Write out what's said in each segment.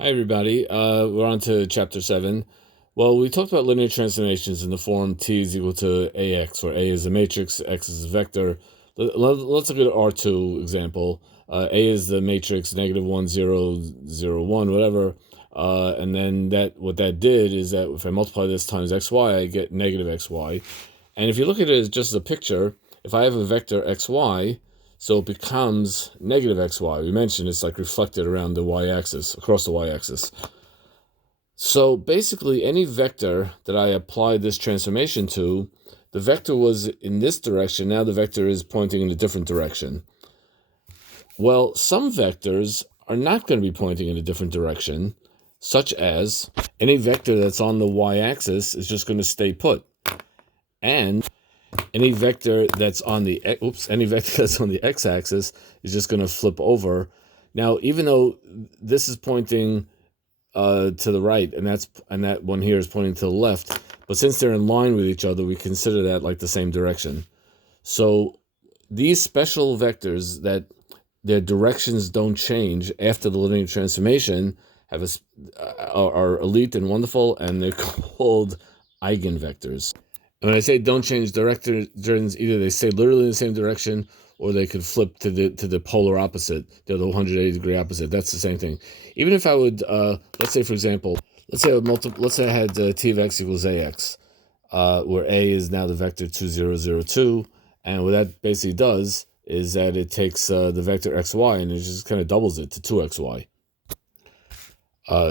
Hi, everybody. We're on to chapter 7. Well, we talked about linear transformations in the form t is equal to ax, where a is a matrix, x is a vector. Let's look at R2 example. A is the matrix negative 1, 0, 0, 1, whatever. And then what that did is that if I multiply this times xy, I get negative xy. And if you look at it as just as a picture, if I have a vector xy, so it becomes negative xy. We mentioned it's like reflected around the y-axis, across the y-axis. So basically, any vector that I apply this transformation to, the vector was in this direction, now the vector is pointing in a different direction. Well, some vectors are not going to be pointing in a different direction, such as any vector that's on the y-axis is just going to stay put. And any vector that's on the x-axis is just going to flip over. Now, even though this is pointing to the right, and that one here is pointing to the left, but since they're in line with each other, we consider that like the same direction. So these special vectors that their directions don't change after the linear transformation are elite and wonderful, and they're called eigenvectors. And when I say don't change directions, either they stay literally in the same direction or they could flip to the polar opposite, the 180-degree opposite. That's the same thing. Even if I would, let's say, for example, let's say I had t of x equals ax, where a is now the vector 2, 0, 0, 2, and what that basically does is that it takes the vector xy and it just kind of doubles it to 2xy.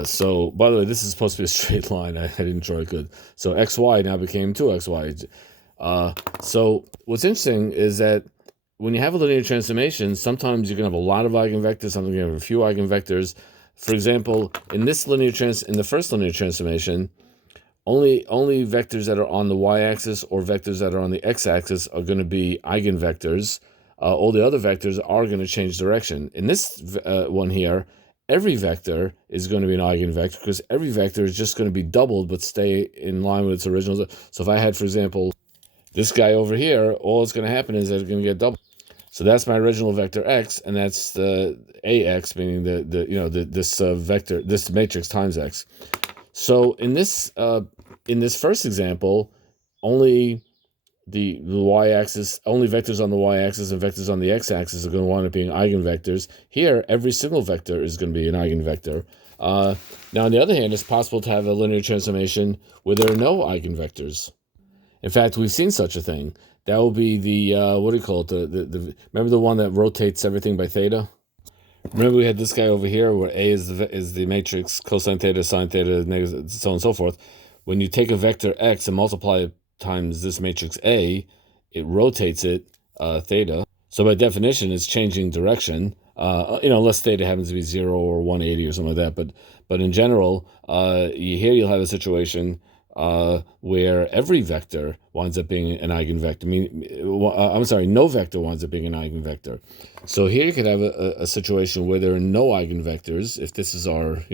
So, by the way, this is supposed to be a straight line. I didn't draw it good. So xy now became 2xy. So what's interesting is that when you have a linear transformation, sometimes you can have a lot of eigenvectors, sometimes you have a few eigenvectors. For example, in the first linear transformation, only vectors that are on the y-axis or vectors that are on the x-axis are going to be eigenvectors. All the other vectors are going to change direction. In this one here, every vector is going to be an eigenvector because every vector is just going to be doubled but stay in line with its original. So if I had, for example, this guy over here, all that's going to happen is that it's going to get doubled. So that's my original vector x, and that's the ax, meaning this vector, this matrix times x. So in this first example, only the y-axis, only vectors on the y-axis and vectors on the x-axis are going to wind up being eigenvectors. Here, every single vector is going to be an eigenvector. Now, on the other hand, it's possible to have a linear transformation where there are no eigenvectors. In fact, we've seen such a thing. That will be the what do you call it? Remember the one that rotates everything by theta? Remember we had this guy over here where a is the matrix cosine theta, sine theta, negative, so on and so forth. When you take a vector x and multiply it times this matrix A, it rotates it theta. So by definition, it's changing direction. Unless theta happens to be 0 or 180 or something like that. But in general, here you'll have a situation where every vector winds up being an eigenvector. No vector winds up being an eigenvector. So here you could have a situation where there are no eigenvectors. If this is our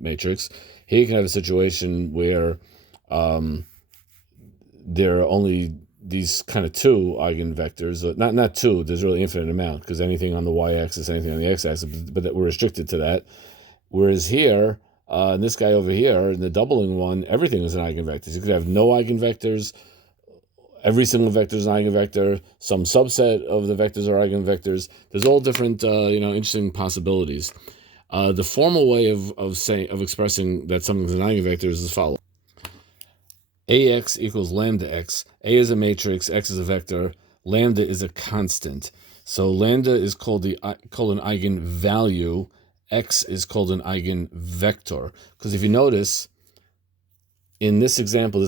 matrix, here you can have a situation where there are only these kind of two eigenvectors. Not two. There's really infinite amount because anything on the y-axis, anything on the x-axis, but that we're restricted to that. Whereas here, this guy over here, in the doubling one, everything is an eigenvector. You could have no eigenvectors. Every single vector is an eigenvector. Some subset of the vectors are eigenvectors. There's all different, interesting possibilities. The formal way of expressing that something is an eigenvector is as follows: ax equals lambda x. A is a matrix, x is a vector, lambda is a constant. So lambda is called an eigenvalue. X is called an eigenvector. Because if you notice, in this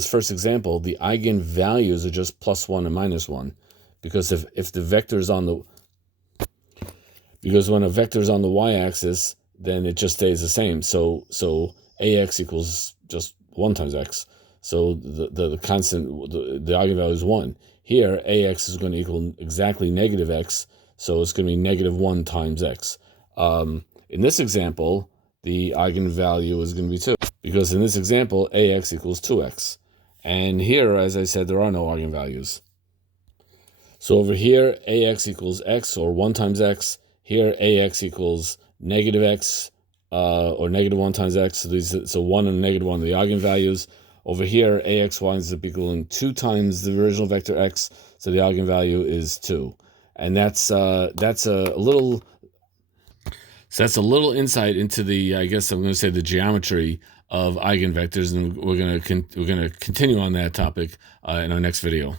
first example, the eigenvalues are just +1 and -1. Because if the vector is because when a vector is on the y-axis, then it just stays the same. So ax equals just 1 times x. So the constant, the eigenvalue is 1. Here, ax is going to equal exactly negative x, so it's going to be -1 times x. In this example, the eigenvalue is going to be 2, because in this example, ax equals 2x. And here, as I said, there are no eigenvalues. So over here, ax equals x, or 1 times x. Here, ax equals negative x, or -1 times x. So 1 and -1 are the eigenvalues. Over here, ax winds up equaling 2 times the original vector x, so the eigenvalue is 2. And that's a little insight into the, I guess I'm going to say, the geometry of eigenvectors, and we're going to continue on that topic in our next video.